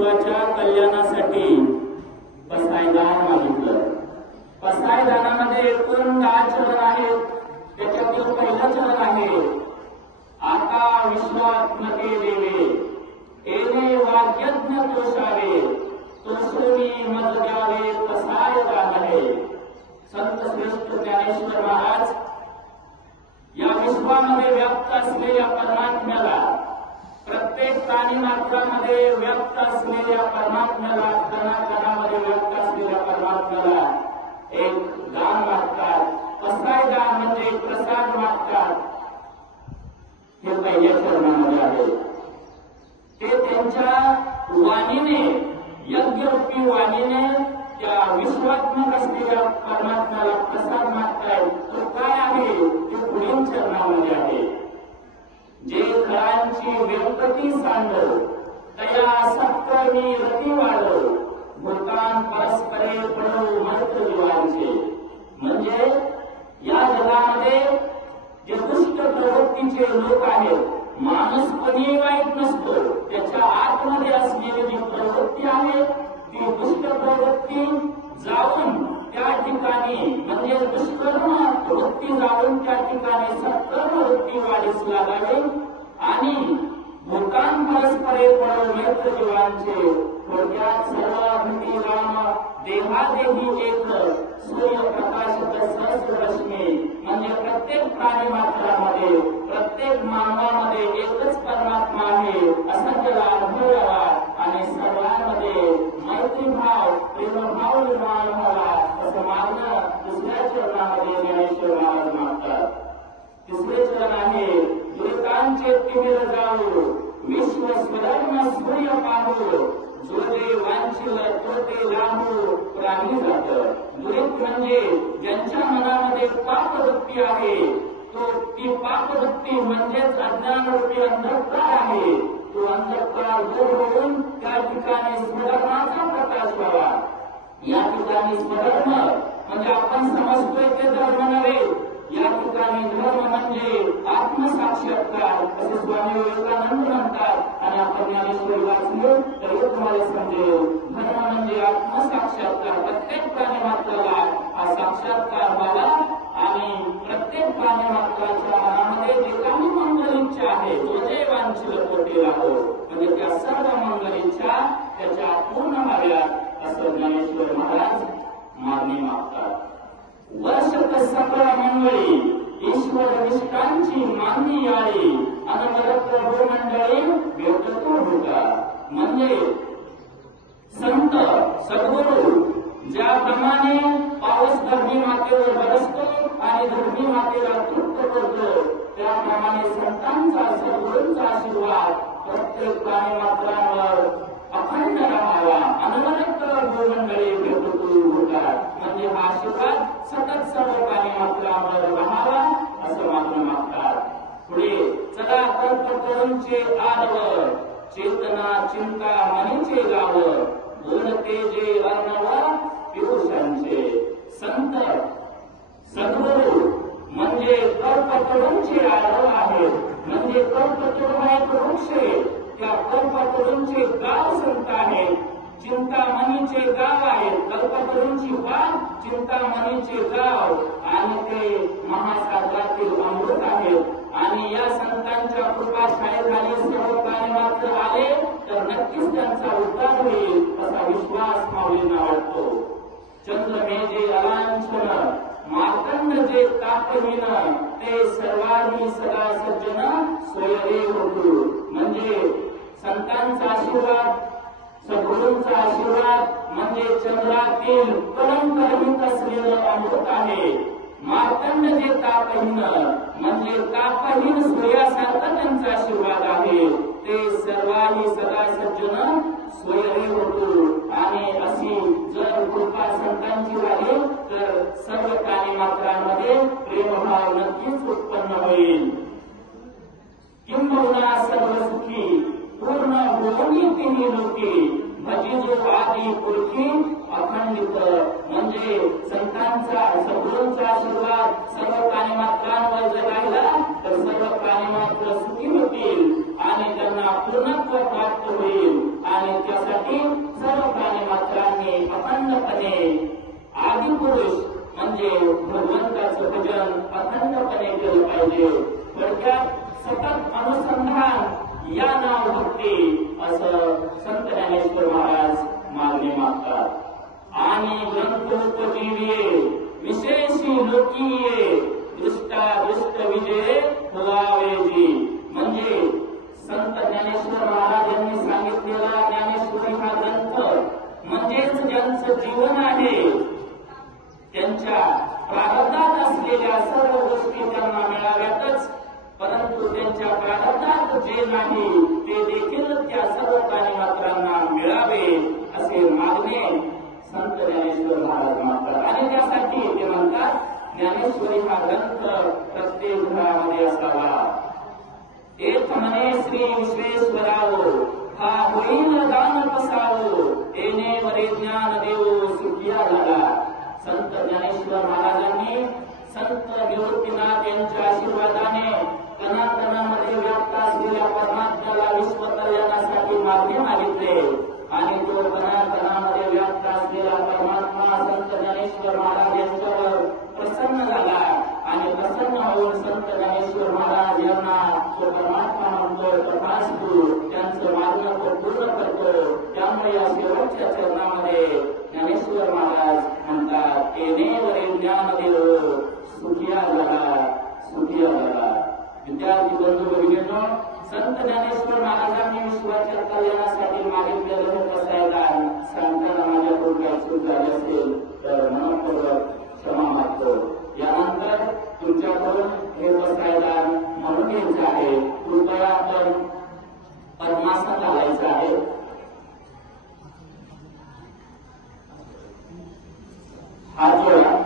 विश्वाच्या कल्याणासाठी पसायदान मागितलं। पसायदानामध्ये एकूण 10 चरण आहेत। त्याच्यातील पहिलं चरण आहे आता विश्वात्मके देवे एने वाग्यज्ञ तोषावे तोषोनी मज द्यावे पसायदान आहे। संत श्रेष्ठ ज्ञानेश्वर महाराज या विश्वामध्ये व्याप्त असलेल्या परमात्म्याला, प्रत्येक प्राणी मात्रामध्ये व्यक्त असलेल्या परमात्म्याला, कणाकणामध्ये व्यक्त असलेल्या परमात्म्याला एक दान मागतात, पसायदान म्हणजे प्रसाद मागतात। हे पहिल्या चरणामध्ये आहे। ते त्यांच्या वाणीने, यज्ञरूपी वाणीने त्या विश्वात्मक असलेल्या परमात्म्याला प्रसाद मागतायत। तो काय आहे ते पुढील चरणामध्ये आहे। जे खळांची व्यक्ती सांडव तया सत्कर्मी रती वाढव भूतान परस्परे पडव मैत्र जीवांचे। म्हणजे या जगामध्ये जे दुष्ट प्रवृत्तीचे लोक आहेत, माणूस कधी वाईट नसतो, त्याच्या आतमध्ये असलेली जी प्रवृत्ती आहे ती दुष्ट प्रवृत्ती जाऊन त्या ठिकाणी म्हणजे दुष्कर्म वृत्ती जाऊन त्या ठिकाणी सत्कर्म वृत्ती वाढीस लागावी आणि भूतान परस्परे पडव मैत्र जीवांचे। थोडक्यात सर्वाभूती राम देहादेही एक सूर्यप्रकाशित सहस्ररश्मी म्हणजे प्रत्येक प्राणी मात्रामध्ये, प्रत्येक मानवामध्ये एकच परमात्मा आहे असा त्याला अनुभव यावा आणि सर्वांमध्ये मैत्रीभाव, प्रेमभाव निर्माण व्हावा असं मागणं दुसऱ्या चरणामध्ये ज्ञानेश्वर महाराज मागतात। तिसरे चरण आहे दुरितांचे तिमिर जाऊ विश्व स्वधर्म सूर्य पाहू जो जे वांछिल तो ते लाभू प्राणी जात। दुरित म्हणजे ज्यांच्या मनामध्ये पापवृत्ती आहे, तो ती पापवृत्ती म्हणजेच अज्ञानरूपी अंधकार आहे, तो अंधकार दूर होऊन त्या ठिकाणी स्वधर्माचा प्रकाश व्हावा। या ठिकाणी स्वधर्म म्हणजे आपण समजतोय ते धर्म नव्हे, या ठिकाणी धर्म म्हणजे आत्मसाक्षात्कार असे स्वामी विवेकानंद म्हणतात आणि आपण ज्ञानेश्वर वाचलो तर तुम्हाला समजेल। धर्म म्हणजे आत्मसाक्षात्कार, प्रत्येक प्राणी मात्राला हा साक्षात्कार व्हावा आणि प्रत्येक प्राणी मात्राच्या मनामध्ये जे काही मंगल इच्छा आहे, जो जे वांछिल तो ते लाभो म्हणजे त्या सर्व मंगल इच्छा त्याच्या पूर्ण व्हाव्यात असं ज्ञानेश्वर महाराज मागणी मागतात। वर्षक सकळ मंगळी ईश्वर निष्ठांची मागणी याळी अनवरत प्रभू मंडळी भेटतो होता। म्हणजे संत सद्गुरू ज्याप्रमाणे पाऊस धरणी मातेवर बरसतो आणि धरणी मातेला तृप्त करतो, त्याप्रमाणे संतांचा सद्गुरूंचा आशीर्वाद प्रत्येक प्राणी मात्रांवर अखंड राहावा। अनवरत भूमंडळी भेटतो होतात म्हणजे हा आशीर्वाद सतत सर्व प्राणी मात्रांवर राहावा असं मागणं मागतात। पुढे चला तर्क करूनचे आडव चेतना चिंता मनीचे गाव बोलते जे अर्णव पियुषांचे। संत सद्गुरू म्हणजे कल्पतरूंचे आडव आहेत, म्हणजे कल्पतरू हा एक वृक्ष आहे, त्या कल्पतरूंचे गाव संत आहेत, चिंतामणीचे गाव आहे। कल्पतरूंची बाग चिंतामणीचे गाव आणि ते महासागरातील अमृत आहेत आणि या संतांच्या कृपाछायेखाली सर्व प्राणी मात्र आले तर नक्कीच त्यांचा उद्धार होईल असा विश्वास माऊलींना वाटतो। चंद्रमेजे अलांछन मार्तंड जे तापहीन ते सर्वांनी सदा सज्जन सोयरे होतो। म्हणजे संतांचा आशीर्वाद, सद्गुरूंचा आशीर्वाद म्हणजे चंद्रातील कलंकरहित असलेलं अमृत आहे। मार्तंड जे तापहीन म्हणजे तापहीन सूर्यासारखा त्यांचा आशीर्वाद आहे। ते सर्वांनी सदा सज्जन सोयरे होतो आणि अशी जर कृपा संतांची झाली तर सर्व प्राणी मात्रांमध्ये प्रेमभाव नक्कीच उत्पन्न होईल। किंबहुना सर्व सुखी पूर्ण होऊनी तिन्ही लोकी भजिजो आदी पुरखी अखंडित। म्हणजे संतांचा सद्गुरूंचा आशीर्वाद सर्व प्राणी मात्रांवर जर राहिला तर सर्व प्राणी मात्र सुखी होतील आणि त्यांना पूर्णत्व प्राप्त होईल आणि त्यासाठी त्यासाठी सर्व प्राणी मात्रांनी अखंडपणे आदिपुरुष म्हणजे भगवंताचं भजन अखंडपणे केलं पाहिजे. थोडक्यात सतत अनुसंधान या नाव भक्ती असं संत ज्ञानेश्वर महाराज मागणी मागतात. आणि ग्रंथोपजीविये विशेषी लोकीये दृष्ट विजय फुलावेजी. म्हणजे संत ज्ञानेश्वर महाराज यांनी सांगितलेला ज्ञानेश्वरी हा ग्रंथ म्हणजेच ज्यांचं जीवन आहे, त्यांच्या प्रारब्धात असलेल्या सर्व गोष्टी त्यांना मिळाव्यातच, परंतु त्यांच्या प्रारब्धात जे नाही ते देखील त्या सर्व प्राणी मात्रांना मिळावे असे मागणे संत ज्ञानेश्वर महाराज मागतात. आणि त्यासाठी ते म्हणतात ज्ञानेश्वरी हा ग्रंथ प्रत्येक घरामध्ये असावा. एक म्हणे श्री विश्वेश्वरावो हा होईल दान पसावो येणे वरे ज्ञान देव सुखिया झाला. संत ज्ञानेश्वर महाराजांनी संत निवृत्तीनाथ यांच्या आशीर्वादाने कणाकणामध्ये व्याप्त असलेल्या परमात्म्याला विश्व कल्याणासाठी मागणी मागितले. आणि तो कणाकणामध्ये व्याप्त असलेला परमात्मा संत ज्ञानेश्वर महाराज यांच्यावर प्रसन्न झाला. आणि प्रसन्न होऊन संत ज्ञानेश्वर महाराज यांना तो परमात्मा म्हणतो तथास्तु, त्यांचं मागणं तो पूर्ण करतो. त्यामुळे या शेवटच्या चरणामध्ये ज्ञानेश्वर महाराज म्हणतात येणेवरे ज्ञानदेव सुखिया झाला सुखिया झाला. विद्यार्थी बंधू भगिनींनो, संत ज्ञानेश्वर महाराजांनी विश्वाच्या कल्याणासाठी मागितलेलं हे प्रसायदान सांगताना माझ्याकडून काही चूक झाली असेल तर मनपूर्वक क्षमा मागतो. यानंतर तुमच्याकडून हे प्रसायदान म्हणून घ्यायचं आहे. कृपया आपण पद्मासन घालायचं आहे. हात जोडा.